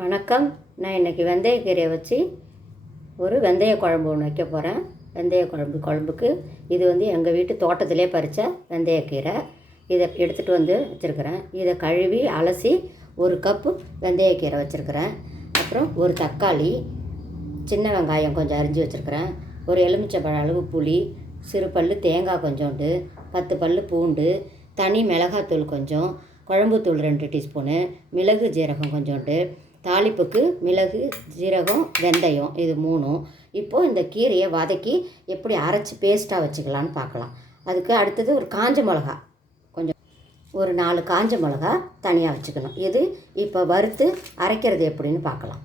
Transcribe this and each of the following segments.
வணக்கம். நான் இன்றைக்கி வெந்தயக்கீரையை வச்சு ஒரு வெந்தய குழம்பு ஒன்று வைக்க போகிறேன். வெந்தய குழம்புக்கு இது எங்கள் வீட்டு தோட்டத்திலே பறித்த வெந்தயக்கீரை. இதை எடுத்துகிட்டு வச்சுருக்கிறேன். இதை கழுவி அலசி ஒரு கப்பு வெந்தயக்கீரை வச்சுருக்கிறேன். அப்புறம் ஒரு தக்காளி, சின்ன வெங்காயம் கொஞ்சம் அரிஞ்சு வச்சுருக்கிறேன். ஒரு எலுமிச்சைப்பழம் அளவு புளி, சிறு பல் தேங்காய் கொஞ்சோண்டு, 10 பல் பூண்டு, தனி மிளகாத்தூள் கொஞ்சம், குழம்புத்தூள் 2 டீஸ்பூனு, மிளகு ஜீரகம் கொஞ்சோண்டு, தாளிப்புக்கு மிளகு ஜீரகம் வெந்தயம் இது 3. இப்போது இந்த கீரையை வதக்கி எப்படி அரைச்சி பேஸ்ட்டாக வச்சுக்கலான்னு பார்க்கலாம். அதுக்கு அடுத்தது ஒரு காஞ்ச மிளகா கொஞ்சம், ஒரு 4 காஞ்ச மிளகா தனியாக வச்சுக்கணும். இது இப்போ வறுத்து அரைக்கிறது எப்படின்னு பார்க்கலாம்.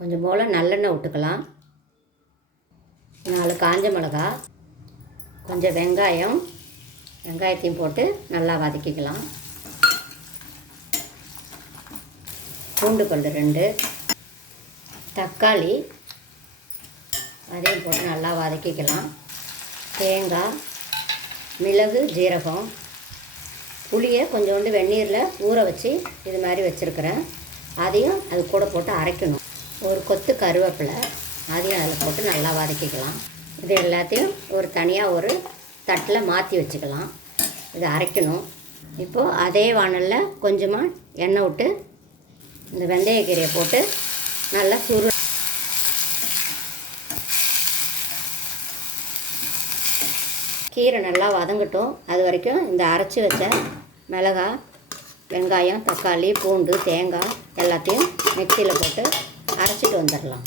கொஞ்சம் போல் நல்லெண்ணெய் விட்டுக்கலாம். 4 காஞ்ச மிளகா, கொஞ்சம் வெங்காயத்தையும் போட்டு நல்லா வதக்கிக்கலாம். பூண்டு பல் 2, தக்காளி அதையும் போட்டு நல்லா வதக்கிக்கலாம். தேங்காய், மிளகு ஜீரகம், புளியை கொஞ்சோண்டு வெந்நீரில் ஊற வச்சு இது மாதிரி வச்சுருக்கிறேன். அதையும் அது கூட போட்டு அரைக்கணும். ஒரு கொத்து கருவேப்பிலை அதையும் அதில் போட்டு நல்லா வதக்கிக்கலாம். இது எல்லாத்தையும் தனியாக ஒரு தட்டில் மாற்றி வச்சுக்கலாம். இதை அரைக்கணும். இப்போது அதே வாணலில் கொஞ்சமாக எண்ணெய் விட்டு இந்த வெந்தயக்கீரையை போட்டு நல்லா கீரை நல்லா வதங்கட்டும். அது வரைக்கும் இந்த அரைச்சி வச்ச மிளகாய், வெங்காயம், தக்காளி, பூண்டு, தேங்காய் எல்லாத்தையும் மிக்சியில் போட்டு அரைச்சிட்டு வந்துடலாம்.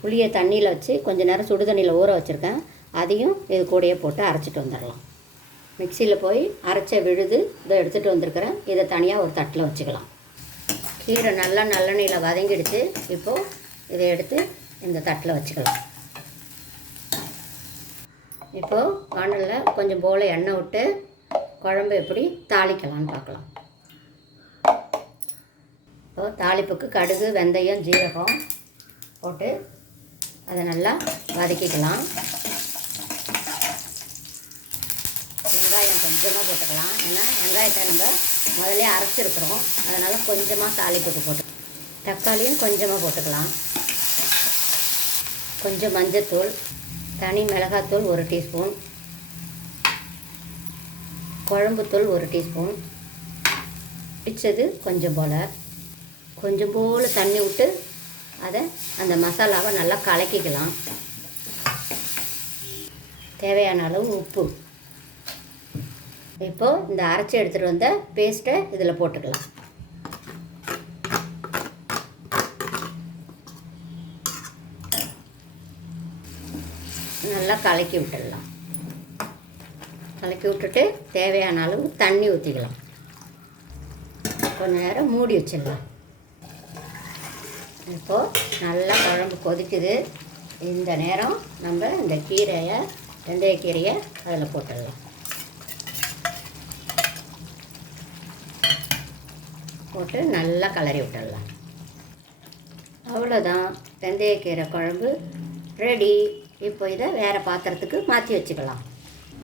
புளியை தண்ணியில் வச்சு கொஞ்சம் நேரம் சுடு தண்ணியில் ஊற வச்சுருக்கேன். அதையும் இது கூடயே போட்டு அரைச்சிட்டு வந்துடலாம். மிக்சியில் போய் அரைச்ச விழுது இதை எடுத்துகிட்டு வந்திருக்கிறேன். இதை தனியாக ஒரு தட்டில் வச்சுக்கலாம். கீரை நல்லா நல்லெண்ணெயில் வதங்கிடுச்சு. இப்போது இதை எடுத்து இந்த தட்டில் வச்சுக்கலாம். இப்போது வாணலில் கொஞ்சம் போல் எண்ணெய் விட்டு குழம்பு எப்படி தாளிக்கலான்னு பார்க்கலாம். இப்போது தாளிப்புக்கு கடுகு, வெந்தயம், ஜீரகம் போட்டு அதை நல்லா வதக்கிக்கலாம். வெங்காயம் கொஞ்சமாக போட்டுக்கலாம். ஏன்னா வெங்காயத்தை நம்ம முதல்ல அரைச்சிருக்கிறோம். அதனால் கொஞ்சமாக தாளிப்புக்கு போட்டு, தக்காளியும் கொஞ்சமாக போட்டுக்கலாம். கொஞ்சம் மஞ்சத்தூள், தனி மிளகாத்தூள் 1 டீஸ்பூன், குழம்புத்தூள் 1 டீஸ்பூன், பிடிச்சது கொஞ்சம் போல் தண்ணி விட்டு அதை அந்த மசாலாவை நல்லா கலக்கிக்கலாம். தேவையான அளவு உப்பு. இப்போது இந்த அரைச்சி எடுத்துகிட்டு வந்த பேஸ்ட்டை இதில் போட்டுக்கலாம். நல்லா கலக்கி விட்டுடலாம். கலக்கி விட்டுட்டு தேவையான அளவு தண்ணி ஊற்றிக்கலாம். கொஞ்ச நேரம் மூடி வச்சிடலாம். இப்போது நல்லா குழம்பு கொதிக்குது. இந்த நேரம் நம்ம இந்த வெந்தயக்கீரையை அதில் போட்டுடலாம். போட்டு நல்லா கலரி விட்டுடலாம். அவ்வளோதான், வெந்தயக்கீரை குழம்பு ரெடி. இப்போ இதை வேறு பாத்திரத்துக்கு மாற்றி வச்சுக்கலாம்.